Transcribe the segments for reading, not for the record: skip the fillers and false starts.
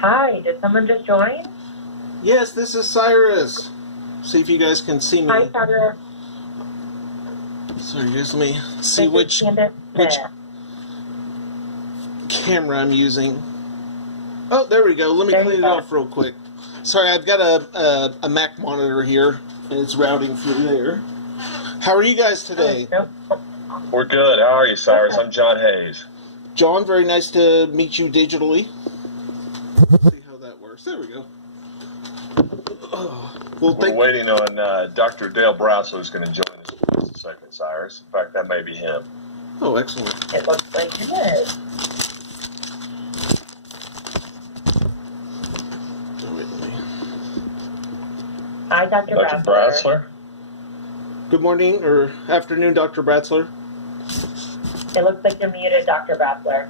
Hi, did someone just join? Yes, this is Cyrus. See if you guys can see me. Hi, Cyrus. Sorry, guys, let me see This which is Kandis Smith. camera I'm using. Oh, there we go. Let me There clean you it go. off real quick. Sorry, I've got a Mac monitor here, and it's routing through there. How are you guys today? We're good. How are you, Cyrus? I'm Jon Hayes. John, very nice to meet you digitally. Let's see how that works. There we go. Well, We're waiting on Dr. Dale Bratzler, who's going to join us in just a second, Cyrus. In fact, that may be him. Oh, excellent. It looks like it is. Oh, wait, let me... Hi, Dr. Dr. Bratzler. Bratzler? Good morning or afternoon, Dr. Bratzler. It looks like you're muted, Dr. Bratzler.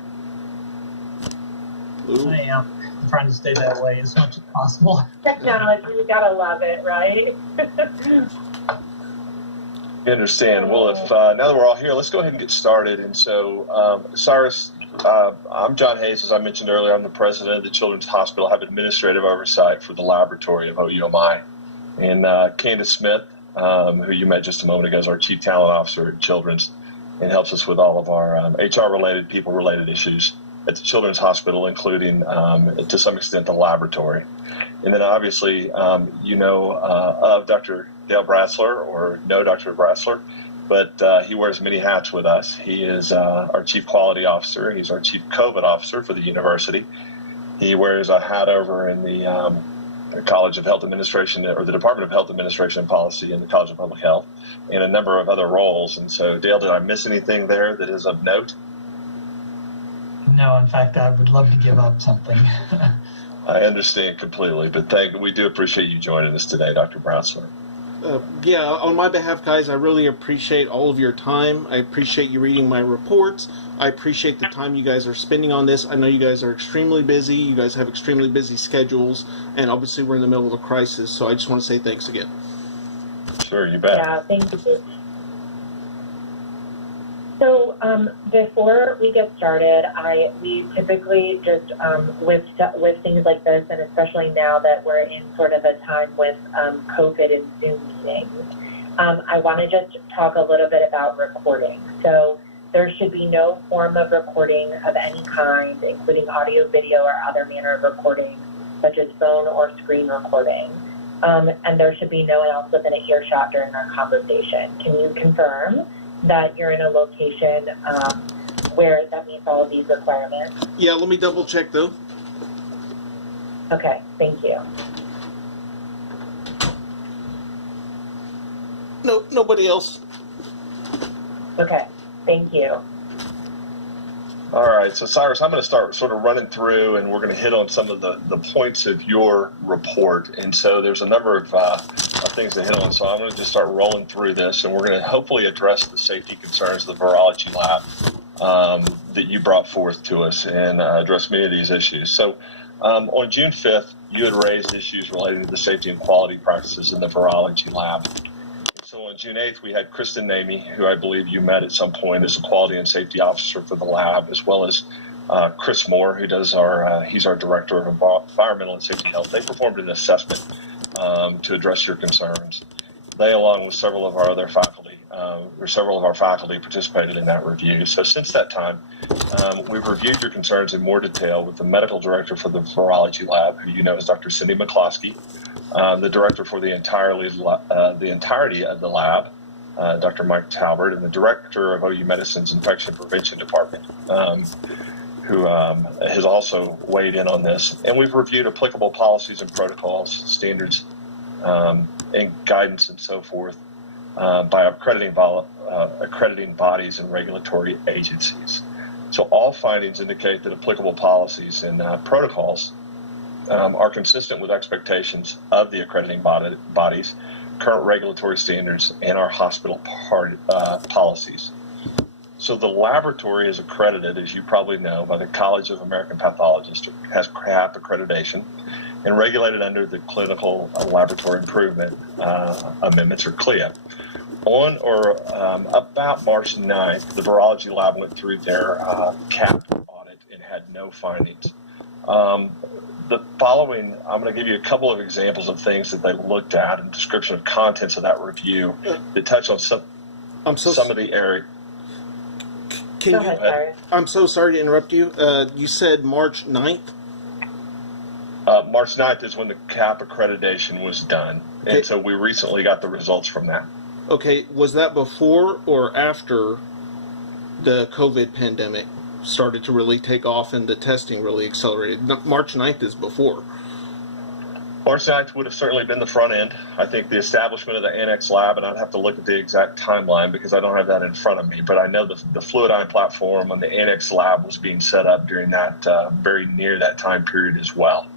Ooh. I am. I'm trying to stay that way as much as possible. Technology, you gotta love it, right? You understand. Well, if now that we're all here, let's go ahead and get started. And so, Cyrus, I'm Jon Hayes. As I mentioned earlier, I'm the president of the Children's Hospital. I have administrative oversight for the laboratory of OUMI. And Kandis Smith, who you met just a moment ago, is our chief talent officer at Children's and helps us with all of our HR-related, people-related issues at the Children's Hospital, including, to some extent, the laboratory. And then, obviously, you know of Dr. Dale Bratzler, or know Dr. Bratzler, but he wears many hats with us. He is our chief quality officer. He's our chief COVID officer for the university. He wears a hat over in the College of Health Administration, or the Department of Health Administration and Policy in the College of Public Health, and a number of other roles. And so, Dale, did I miss anything there that is of note? No, in fact, I would love to give up something. I understand completely, but we do appreciate you joining us today, Dr. Bratzler. Yeah, on my behalf, guys, I really appreciate all of your time. I appreciate you reading my reports. I appreciate the time you guys are spending on this. I know you guys are extremely busy. You guys have extremely busy schedules, and obviously we're in the middle of a crisis, so I just want to say thanks again. Sure, you bet. Yeah, thank you. So before we get started, we typically just with things like this, and especially now that we're in sort of a time with COVID and Zoom meetings, I want to just talk a little bit about recording. So there should be no form of recording of any kind, including audio, video, or other manner of recording, such as phone or screen recording. And there should be no one else within an earshot during our conversation. Can you confirm that you're in a location where that meets all of these requirements? Yeah, let me double check though. Okay, thank you. No, nobody else. Okay, thank you. All right, so Cyrus, I'm going to start sort of running through, and we're going to hit on some of the points of your report. And so there's a number of things to hit on. So I'm going to just start rolling through this, and we're going to hopefully address the safety concerns of the Virology lab that you brought forth to us, and address many of these issues. So on June 5th, you had raised issues relating to the safety and quality practices in the Virology lab. So on June 8th, we had Kristen Namey, who I believe you met at some point as a quality and safety officer for the lab, as well as Chris Moore, who does he's our director of environmental and safety health. They performed an assessment to address your concerns. They, along with several of our faculty, participated in that review. So since that time, we've reviewed your concerns in more detail with the medical director for the Virology lab, who you know is Dr. McCloskey, the director for the entirety of the lab, Dr. Mike Talbert, and the director of OU Medicine's Infection Prevention Department, who has also weighed in on this. And we've reviewed applicable policies and protocols, standards, and guidance and so forth by accrediting bodies and regulatory agencies. So all findings indicate that applicable policies and protocols are consistent with expectations of the accrediting bodies, current regulatory standards, and our hospital policies. So the laboratory is accredited, as you probably know, by the College of American Pathologists, has CRAP accreditation, and regulated under the Clinical Laboratory Improvement Amendments, or CLIA. On or about March 9th, the Virology lab went through their CAP audit and had no findings. the following, I'm going to give you a couple of examples of things that they looked at and description of contents of that review that touch on some of the area. Can Go ahead, sorry. I'm so sorry to interrupt you. You said March 9th? March 9th is when the CAP accreditation was done, Okay. and so we recently got the results from that. Okay, was that before or after the COVID pandemic started to really take off and the testing really accelerated? March 9th is before. March 9th would have certainly been the front end. I think the establishment of the Annex Lab, and I'd have to look at the exact timeline because I don't have that in front of me, but I know the Fluidine platform on the Annex Lab was being set up during that very near that time period as well.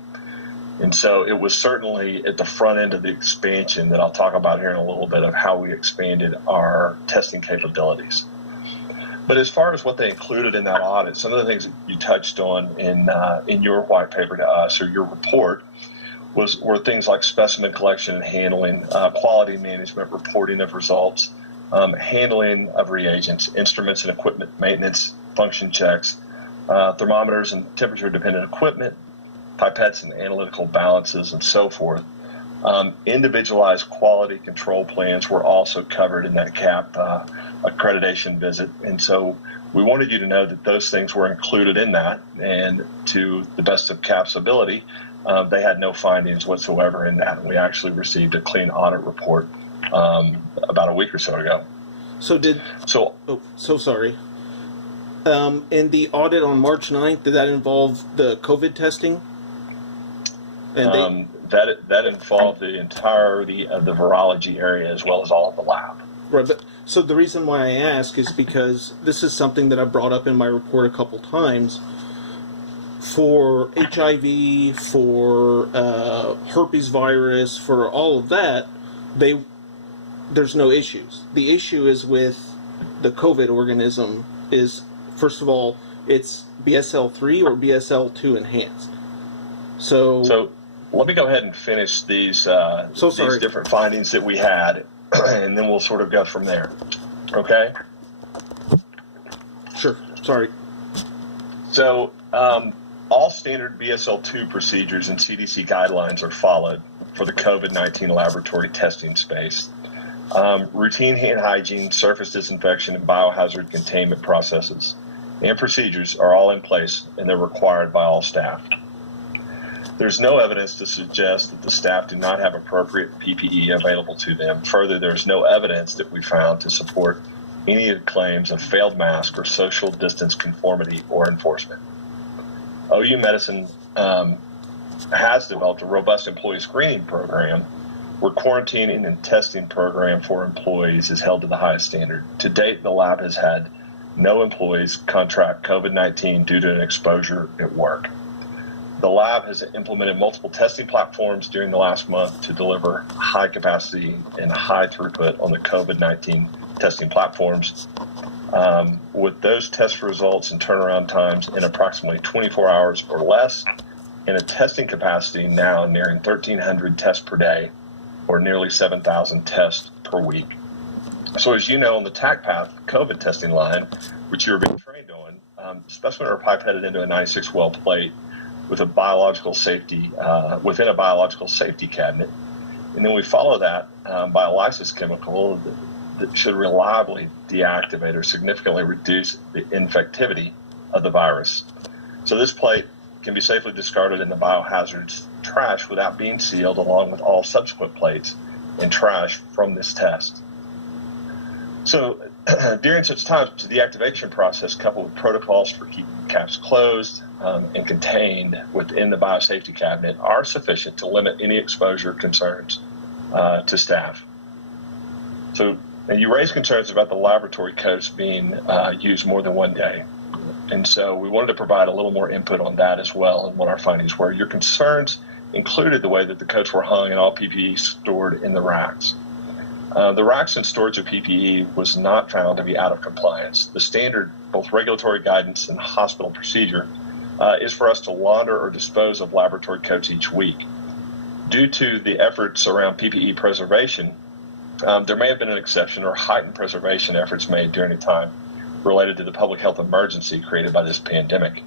And so it was certainly at the front end of the expansion that I'll talk about here in a little bit of how we expanded our testing capabilities. But as far as what they included in that audit, some of the things that you touched on in your white paper to us or your report were things like specimen collection and handling, quality management, reporting of results, handling of reagents, instruments and equipment maintenance, function checks, thermometers and temperature-dependent equipment, pipettes and analytical balances, and so forth. Individualized quality control plans were also covered in that CAP accreditation visit. And so we wanted you to know that those things were included in that. And to the best of CAP's ability, they had no findings whatsoever in that. And we actually received a clean audit report about a week or so ago. So sorry. And the audit on March 9th, did that involve the COVID testing? And that involved the entirety of the virology area as well as all of the lab. Right, but so the reason why I ask is because this is something that I brought up in my report a couple times. For HIV, for herpes virus, for all of that, there's no issues. The issue is with the COVID organism is, first of all, it's BSL-3 or BSL-2 enhanced. So let me go ahead and finish these different findings that we had, and then we'll sort of go from there. Okay? Sure. Sorry. So all standard BSL-2 procedures and CDC guidelines are followed for the COVID-19 laboratory testing space. Routine hand hygiene, surface disinfection, and biohazard containment processes and procedures are all in place, and they're required by all staff. There's no evidence to suggest that the staff do not have appropriate PPE available to them. Further, there's no evidence that we found to support any of the claims of failed mask or social distance conformity or enforcement. OU Medicine has developed a robust employee screening program where quarantining and testing program for employees is held to the highest standard. To date, the lab has had no employees contract COVID-19 due to an exposure at work. The lab has implemented multiple testing platforms during the last month to deliver high capacity and high throughput on the COVID-19 testing platforms. With those test results and turnaround times in approximately 24 hours or less, and a testing capacity now nearing 1,300 tests per day, or nearly 7,000 tests per week. So as you know, on the TACPath COVID testing line, which you were being trained on, specimen are pipetted into a 96-well plate with a biological safety, within a biological safety cabinet. And then we follow that by a lysis chemical that should reliably deactivate or significantly reduce the infectivity of the virus. So this plate can be safely discarded in the biohazards trash without being sealed, along with all subsequent plates and trash from this test. So during such times, the deactivation process, coupled with protocols for keeping caps closed and contained within the biosafety cabinet, are sufficient to limit any exposure concerns to staff. So, and you raised concerns about the laboratory coats being used more than one day. And so we wanted to provide a little more input on that as well and what our findings were. Your concerns included the way that the coats were hung and all PPE stored in the racks. The racks and storage of PPE was not found to be out of compliance. The standard, both regulatory guidance and hospital procedure, is for us to launder or dispose of laboratory coats each week. Due to the efforts around PPE preservation, there may have been an exception or heightened preservation efforts made during a time related to the public health emergency created by this pandemic.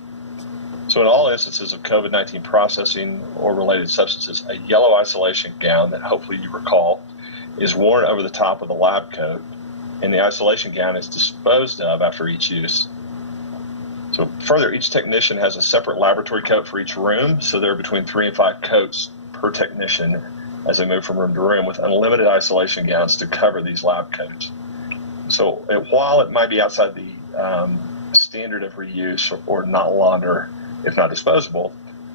So in all instances of COVID-19 processing or related substances, a yellow isolation gown that hopefully you recall is worn over the top of the lab coat, and the isolation gown is disposed of after each use. So further, each technician has a separate laboratory coat for each room, so there are between 3 and 5 coats per technician as they move from room to room, with unlimited isolation gowns to cover these lab coats. So while it might be outside the standard of reuse or not launder, if not disposable,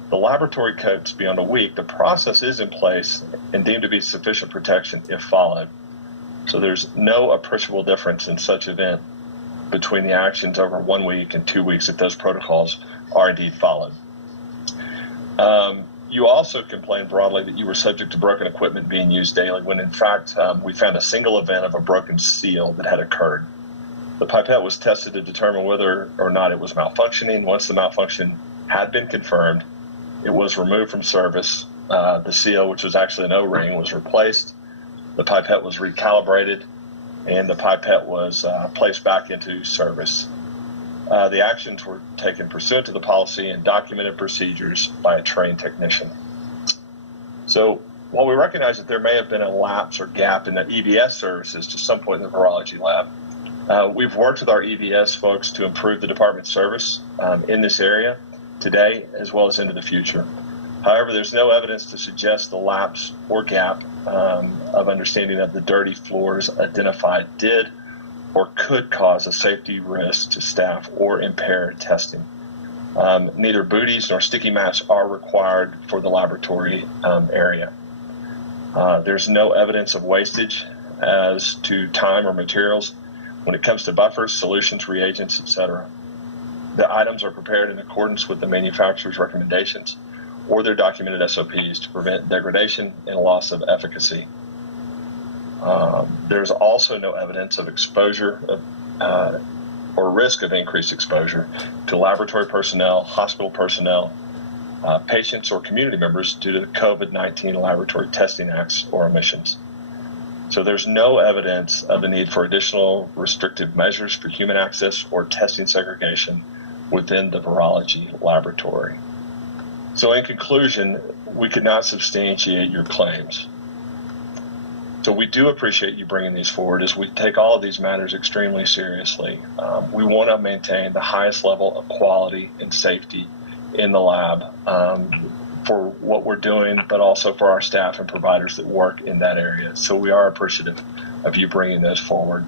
the laboratory coats beyond a week, the process is in place and deemed to be sufficient protection if followed. So there's no appreciable difference in such event between the actions over 1 week and 2 weeks if those protocols are indeed followed. You also complained broadly that you were subject to broken equipment being used daily when in fact we found a single event of a broken seal that had occurred. The pipette was tested to determine whether or not it was malfunctioning. Once the malfunction had been confirmed, it was removed from service. The seal, which was actually an O-ring, was replaced. The pipette was recalibrated, and the pipette was placed back into service. The actions were taken pursuant to the policy and documented procedures by a trained technician. So while we recognize that there may have been a lapse or gap in the EVS services to some point in the virology lab, we've worked with our EVS folks to improve the department's service in this area today as well as into the future. However, there's no evidence to suggest the lapse or gap of understanding of the dirty floors identified did or could cause a safety risk to staff or impair testing. Neither booties nor sticky mats are required for the laboratory area. There's no evidence of wastage as to time or materials when it comes to buffers, solutions, reagents, etc. The items are prepared in accordance with the manufacturer's recommendations or their documented SOPs to prevent degradation and loss of efficacy. There's also no evidence of exposure or risk of increased exposure to laboratory personnel, hospital personnel, patients, or community members due to the COVID-19 laboratory testing acts or omissions. So there's no evidence of the need for additional restrictive measures for human access or testing segregation within the virology laboratory. So in conclusion, we could not substantiate your claims. So we do appreciate you bringing these forward as we take all of these matters extremely seriously. We want to maintain the highest level of quality and safety in the lab for what we're doing, but also for our staff and providers that work in that area. So we are appreciative of you bringing those forward.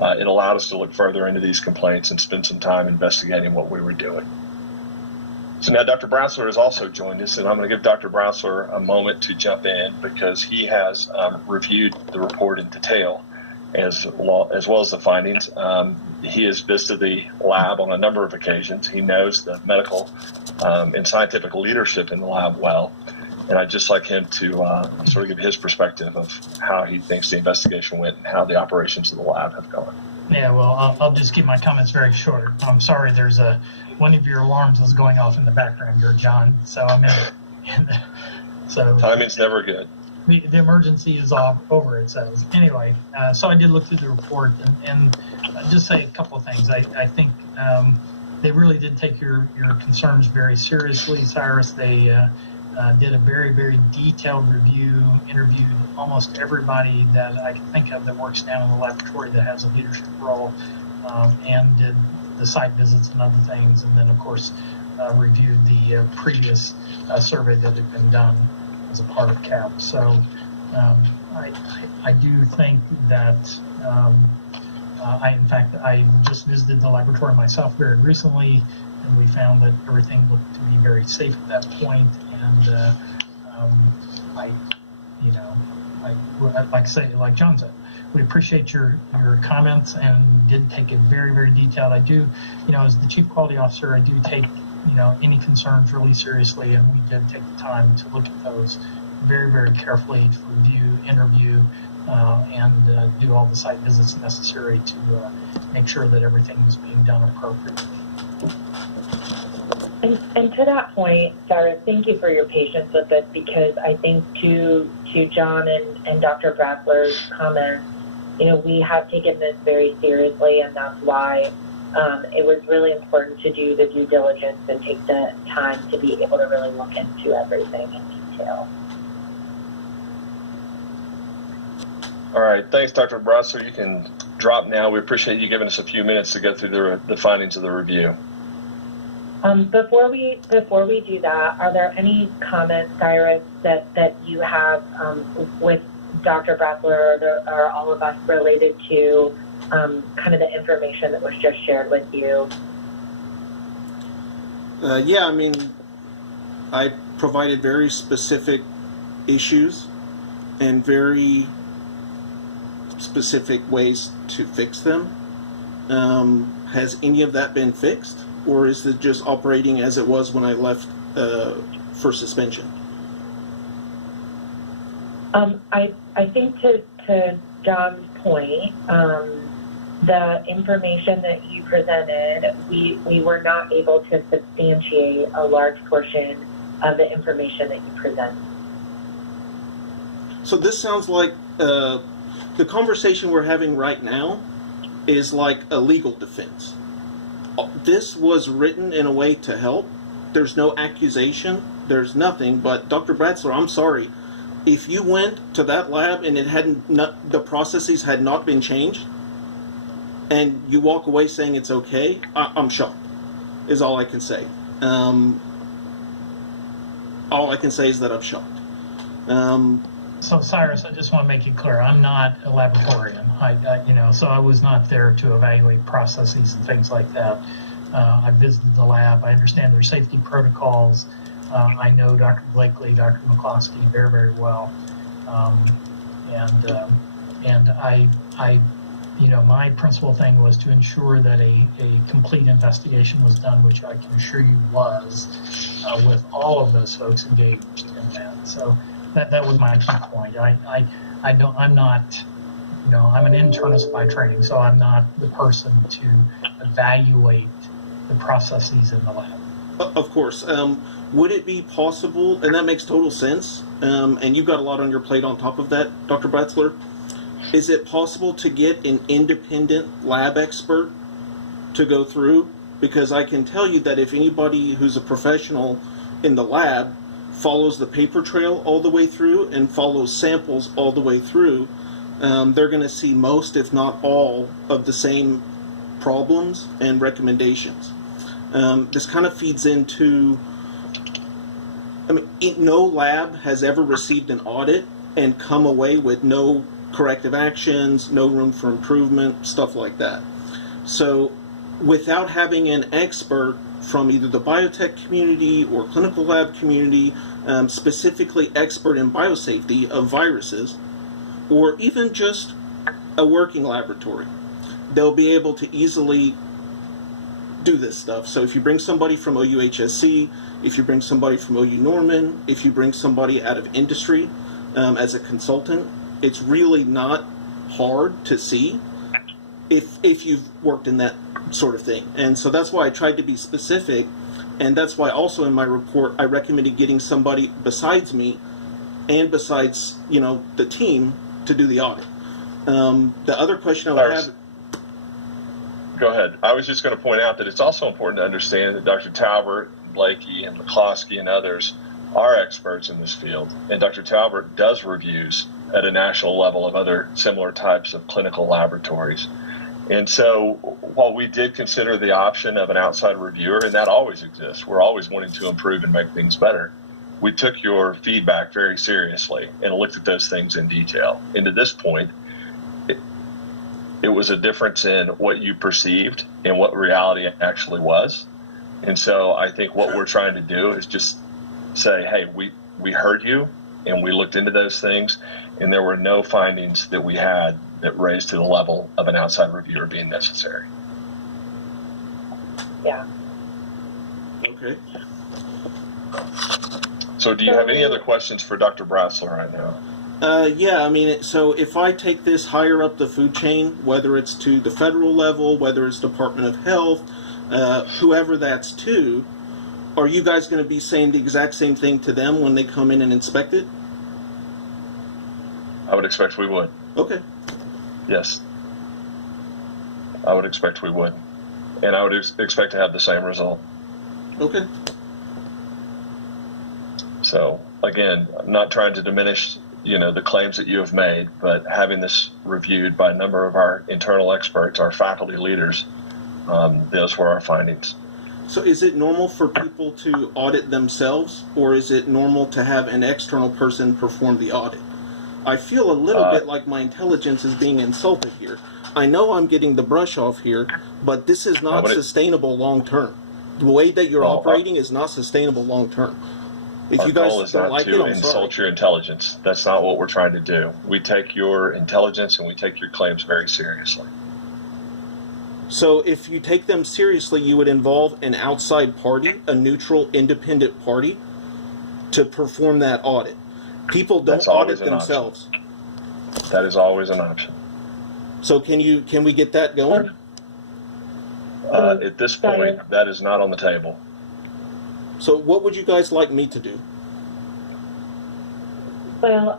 It allowed us to look further into these complaints and spend some time investigating what we were doing. So now Dr. Bratzler has also joined us, and I'm going to give Dr. Bratzler a moment to jump in because he has reviewed the report in detail as well as the findings. He has visited the lab on a number of occasions. He knows the medical and scientific leadership in the lab well, and I'd just like him to sort of give his perspective of how he thinks the investigation went and how the operations of the lab have gone. Yeah, well, I'll just keep my comments very short. I'm sorry, there's one of your alarms was going off in the background here, John. So I'm so timing's never good. The emergency is over, it says. Anyway, so I did look through the report and just say a couple of things. I think they really did take your concerns very seriously, Cyrus. They did a very, very detailed review, interviewed almost everybody that I can think of that works down in the laboratory that has a leadership role, and did the site visits and other things, and then, of course, reviewed the previous survey that had been done as a part of CAP. So I do think that I just visited the laboratory myself very recently, and we found that everything looked to be very safe at that point. And like John said, we appreciate your comments and did take it very, very detailed. I do, as the chief quality officer, I do take, any concerns really seriously, and we did take the time to look at those very, very carefully, to review, interview, and do all the site visits necessary to make sure that everything is being done appropriately. And to that point, Sarah, thank you for your patience with this, because I think to John and Dr. Bratzler's comments, we have taken this very seriously, and that's why it was really important to do the due diligence and take the time to be able to really look into everything in detail. All right, thanks, Dr. Bratzler. You can drop now. We appreciate you giving us a few minutes to go through the findings of the review. Before we do that, are there any comments, Cyrus, that you have with Dr. Bratzler or all of us related to kind of the information that was just shared with you? Yeah, I mean, I provided very specific issues and very specific ways to fix them. Has any of that been fixed, or is it just operating as it was when I left for suspension? I think to John's point, the information that you presented, we were not able to substantiate a large portion of the information that you presented. So this sounds like the conversation we're having right now is like a legal defense. This was written in a way to help. There's no accusation. There's nothing. But Dr. Bratzler, I'm sorry. If you went to that lab and the processes had not been changed, and you walk away saying it's okay, I'm shocked, is all I can say. All I can say is that I'm shocked. So Cyrus, I just want to make it clear, I'm not a laboratorian. So I was not there to evaluate processes and things like that. I visited the lab. I understand their safety protocols. I know Dr. Blakely, Dr. McCloskey very, very well. And my principal thing was to ensure that a complete investigation was done, which I can assure you was, with all of those folks engaged in that. So that was my key point. I'm not, I'm an internist by training, so I'm not the person to evaluate the processes in the lab. Of course. Would it be possible, and that makes total sense, and you've got a lot on your plate on top of that, Dr. Bratzler, is it possible to get an independent lab expert to go through? Because I can tell you that if anybody who's a professional in the lab follows the paper trail all the way through and follows samples all the way through, they're going to see most, if not all, of the same problems and recommendations. This kind of feeds into, no lab has ever received an audit and come away with no corrective actions, no room for improvement, stuff like that. So without having an expert from either the biotech community or clinical lab community, specifically expert in biosafety of viruses, or even just a working laboratory, they'll be able to easily do this stuff. So if you bring somebody from OUHSC, if you bring somebody from OU Norman, if you bring somebody out of industry as a consultant, it's really not hard to see if you've worked in that sort of thing. And so that's why I tried to be specific, and that's why also in my report I recommended getting somebody besides me and besides the team to do the audit. The other question I would have... Go ahead. I was just going to point out that it's also important to understand that Dr. Talbert, Blakey, and McCloskey and others are experts in this field, and Dr. Talbert does reviews at a national level of other similar types of clinical laboratories. And so while we did consider the option of an outside reviewer, and that always exists, we're always wanting to improve and make things better, we took your feedback very seriously and looked at those things in detail. And to this point, it was a difference in what you perceived and what reality actually was. And so I think what we're trying to do is just say, hey, we heard you and we looked into those things, and there were no findings that we had that raised to the level of an outside reviewer being necessary. Yeah. Okay. So do you have any other questions for Dr. Bratzler right now? Yeah, so if I take this higher up the food chain, whether it's to the federal level, whether it's Department of Health, whoever that's to, are you guys going to be saying the exact same thing to them when they come in and inspect it? I would expect we would. Okay. Yes. I would expect we would. and I would expect to have the same result. Okay. So again, I'm not trying to diminish, the claims that you have made, but having this reviewed by a number of our internal experts, our faculty leaders, those were our findings. So is it normal for people to audit themselves, or is it normal to have an external person perform the audit? I feel a little bit like my intelligence is being insulted here. I know I'm getting the brush off here, but this is not sustainable long term. The way that you're operating is not sustainable long term. If you guys don't like it, I'm sorry. Insult your intelligence. That's not what we're trying to do. We take your intelligence and we take your claims very seriously. So if you take them seriously, you would involve an outside party, a neutral, independent party, to perform that audit. People don't audit themselves. That is always an option. So can we get that going? At this point, that is not on the table. So what would you guys like me to do? Well,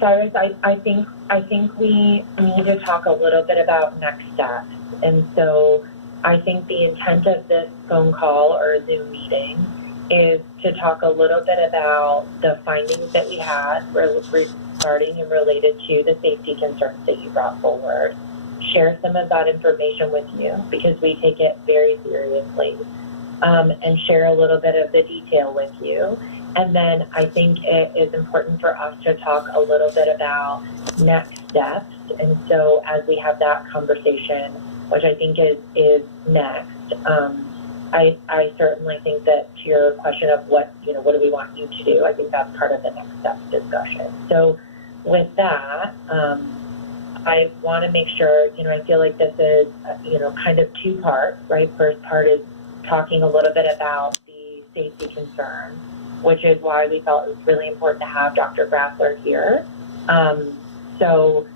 Cyrus, I think we need to talk a little bit about next steps. And so I think the intent of this phone call or Zoom meeting is to talk a little bit about the findings that we had regarding and related to the safety concerns that you brought forward, share some of that information with you because we take it very seriously, and share a little bit of the detail with you. And then I think it is important for us to talk a little bit about next steps. And so as we have that conversation, which I think is next, I certainly think that to your question of what do we want you to do, I think that's part of the next steps discussion. So with that, I want to make sure, I feel like this is, kind of two parts, right? First part is talking a little bit about the safety concern, which is why we felt it was really important to have Dr. Bratzler here. So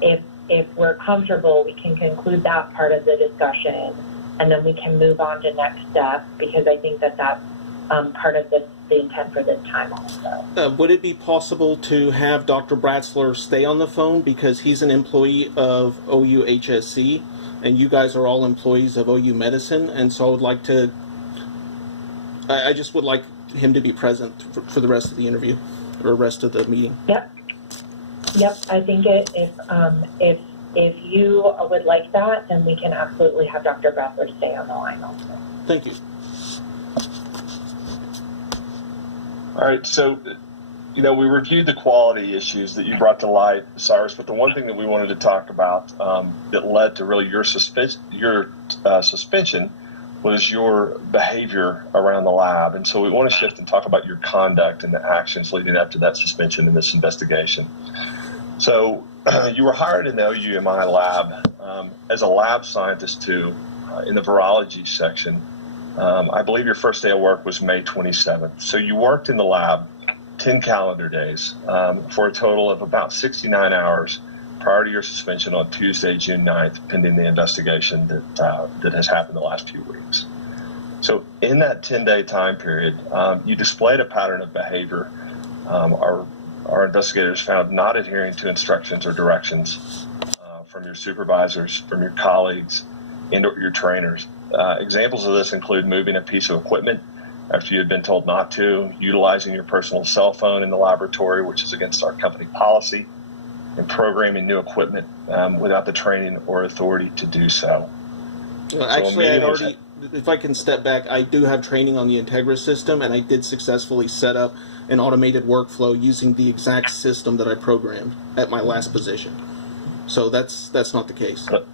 if we're comfortable, we can conclude that part of the discussion, and then we can move on to next steps, because I think that that's part of the intent for this time also. Would it be possible to have Dr. Bratzler stay on the phone, because he's an employee of OU HSC, and you guys are all employees of OU Medicine, and so I just would like him to be present for the rest of the interview, or rest of the meeting. Yep. I think if you would like that, then we can absolutely have Dr. Bratzler stay on the line also. Thank you. All right, so, we reviewed the quality issues that you brought to light, Cyrus, but the one thing that we wanted to talk about that led to really your suspension was your behavior around the lab. And so we want to shift and talk about your conduct and the actions leading up to that suspension in this investigation. So you were hired in the OUMI lab as a lab scientist too, in the virology section. I believe your first day of work was May 27th. So you worked in the lab 10 calendar days for a total of about 69 hours prior to your suspension on Tuesday, June 9th, pending the investigation that has happened the last few weeks. So in that 10-day time period, you displayed a pattern of behavior our investigators found not adhering to instructions or directions from your supervisors, from your colleagues, and your trainers. Examples of this include moving a piece of equipment after you had been told not to, utilizing your personal cell phone in the laboratory, which is against our company policy, and programming new equipment without the training or authority to do so. Actually, if I can step back, I do have training on the Integra system, and I did successfully set up an automated workflow using the exact system that I programmed at my last position. So that's not the case. But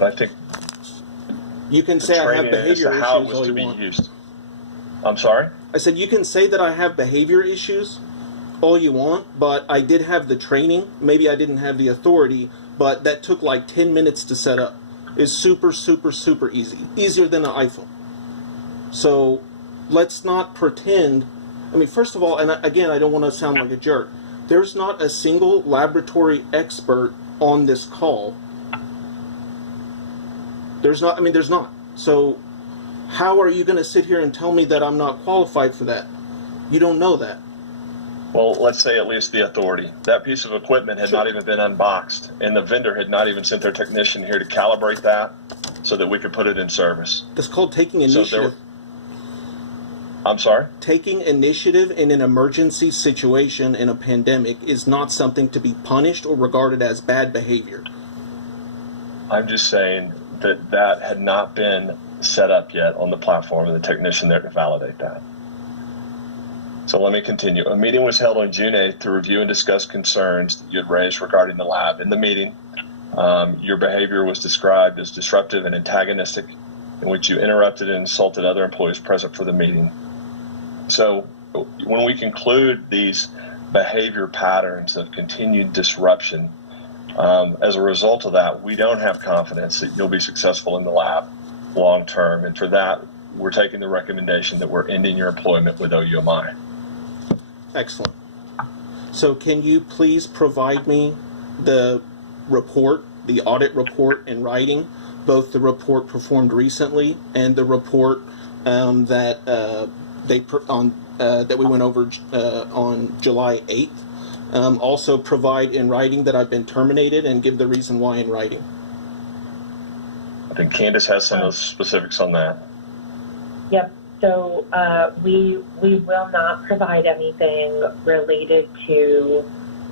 I think you can say I have behavior issues all you want. Used. I'm sorry? I said you can say that I have behavior issues all you want, but I did have the training. Maybe I didn't have the authority, but that took like 10 minutes to set up. It's super, super, super easy. Easier than an iPhone. So let's not pretend. I mean, first of all, and again, I don't want to sound like a jerk. There's not a single laboratory expert on this call. There's not. So how are you going to sit here and tell me that I'm not qualified for that? You don't know that. Well, let's say at least the authority. That piece of equipment had not even been unboxed, and the vendor had not even sent their technician here to calibrate that. so that we could put it in service. That's called taking initiative. I'm sorry? Taking initiative in an emergency situation in a pandemic is not something to be punished or regarded as bad behavior. I'm just saying that had not been set up yet on the platform and the technician there to validate that. So let me continue. A meeting was held on June 8th to review and discuss concerns that you had raised regarding the lab. In the meeting, your behavior was described as disruptive and antagonistic, in which you interrupted and insulted other employees present for the meeting. So when we conclude these behavior patterns of continued disruption, as a result of that, we don't have confidence that you'll be successful in the lab long term. And for that, we're taking the recommendation that we're ending your employment with OUMI. Excellent. So can you please provide me the report, the audit report in writing, both the report performed recently and the report that we went over on July 8th. Also provide in writing that I've been terminated and give the reason why in writing. I think Kandis has some of the specifics on that. Yep. So we will not provide anything related to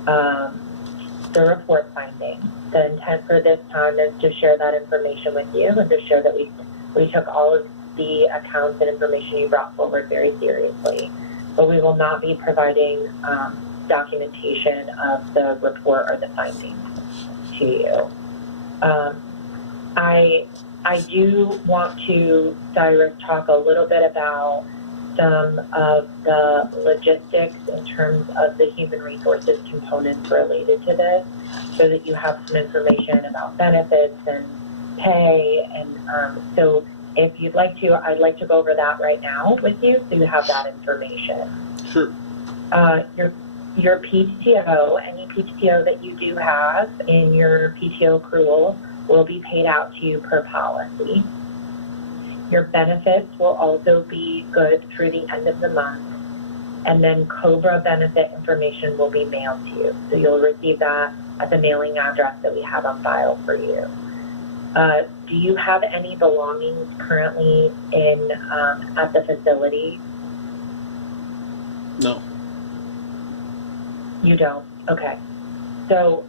the report finding. The intent for this time is to share that information with you and to show that we took all of the accounts and information you brought forward very seriously. But we will not be providing documentation of the report or the findings to you. I do want to, Cyrus, talk a little bit about some of the logistics in terms of the human resources components related to this, so that you have some information about benefits and pay. And so if you'd like to, I'd like to go over that right now with you so you have that information. Sure. Your PTO, any PTO that you do have in your PTO accrual will be paid out to you per policy. Your benefits will also be good through the end of the month. And then COBRA benefit information will be mailed to you. So you'll receive that at the mailing address that we have on file for you. Do you have any belongings currently in at the facility? No. You don't? Okay. So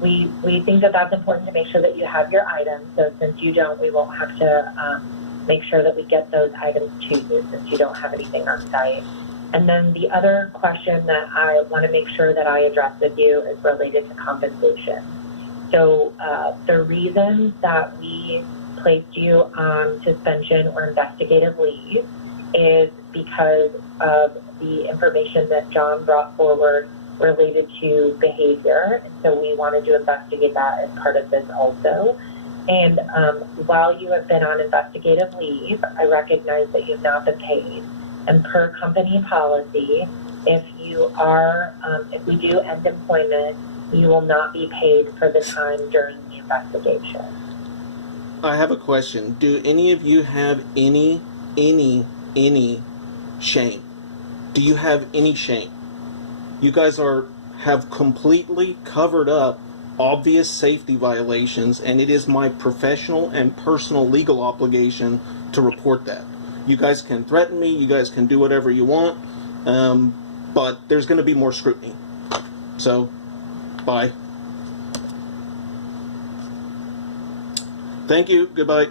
we think that that's important to make sure that you have your items. So since you don't, we won't have to make sure that we get those items to you since you don't have anything on site. And then the other question that I want to make sure that I address with you is related to compensation. So the reason that we placed you on suspension or investigative leave is because of the information that Jon brought forward related to behavior. And so we wanted to investigate that as part of this also. And while you have been on investigative leave, I recognize that you have not been paid. And per company policy, if we do end employment, you will not be paid for the time during the investigation. I have a question. Do any of you have any shame? Do you have any shame? You guys have completely covered up obvious safety violations, and it is my professional and personal legal obligation to report that. You guys can threaten me, you guys can do whatever you want, but there's going to be more scrutiny. So, bye. Thank you. Goodbye.